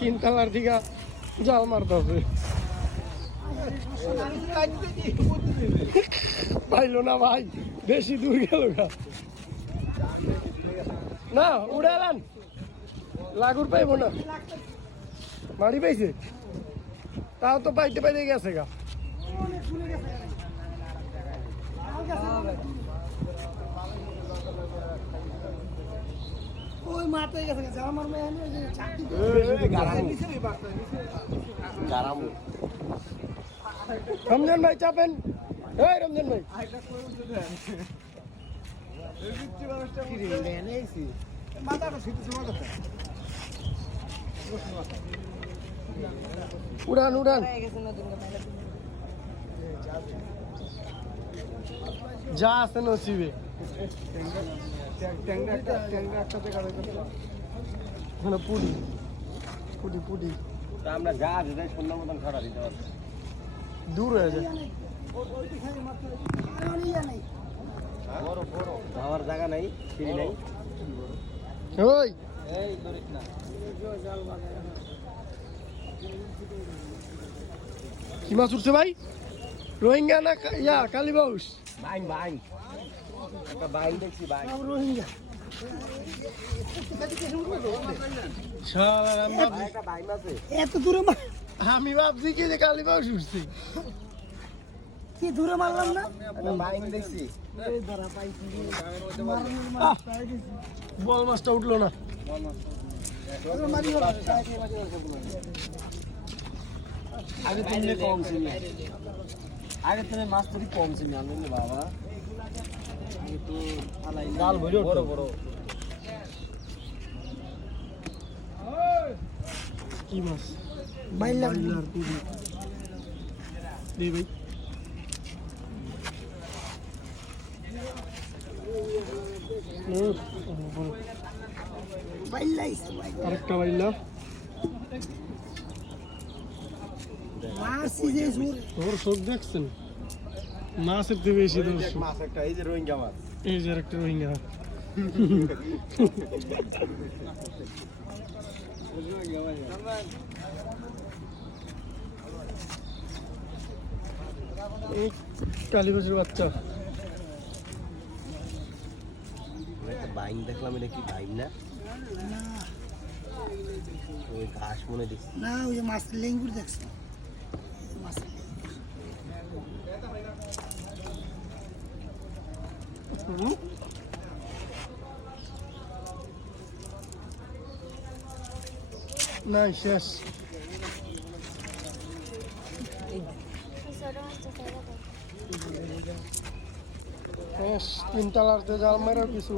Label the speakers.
Speaker 1: তিন কালার দিকে জাল মারতেছে। পাইলো না ভাই, বেশি দূর গেল না উড়ালান লাগুর পাইবো না। বাড়ি পাইছে? তাও তো পাইতে পাইতে গেছে গা।
Speaker 2: গেছে ওই যে চাকরি
Speaker 1: রমজান ভাই চাপেন। এই রমজান ভাই। উড়ান উড়ান। যা আছে নসিবে। ওখানে পুডি পুডি
Speaker 3: তা আমরা যা যেটাই সুন্দর মতন খাটা দিতে পারছি
Speaker 1: দূর হয়ে যায়।
Speaker 3: যাওয়ার জায়গা নাই সিঁড়ি নাই।
Speaker 1: ওই।
Speaker 3: এই না।
Speaker 1: কি মাছ উঠছে ভাই? রোহিঙ্গা না ইয়া কালীবাউস
Speaker 3: বাইন বাইন।
Speaker 2: এত দূরে
Speaker 1: আমি ভাবছি কি যে কালীবাউস উঠছে
Speaker 2: কি দূরে মারলাম না?
Speaker 1: বল মাছটা উঠল না।
Speaker 3: আগে তুমি কম ছিল। আগে তুমি মাছ তুমি কম ছিল আমি বাবা। জাল ভরে বড় বড়।
Speaker 1: কি মাছ? বাইলার দে ভাই।
Speaker 2: ভাই
Speaker 1: আরেকটা বাইলা।
Speaker 2: সুর
Speaker 1: তোর চোখ দেখছেন? মাছের থেকে বেশি দর্শক
Speaker 3: মাছ একটা এই যে রোহিঙ্গা মাছ।
Speaker 1: এই যে একটা রোহিঙ্গা। এই কালীবাসের বাচ্চা।
Speaker 3: বাইন দেখলাম এটা কি বাইন না? ওই ঘাস মনে দেখছি।
Speaker 2: না ওই যে মাছ লেঙ্গুর দেখছে। মাছ
Speaker 1: হুম? নাই শেষ শেষ তিন তালাতে জাল মারা কিছু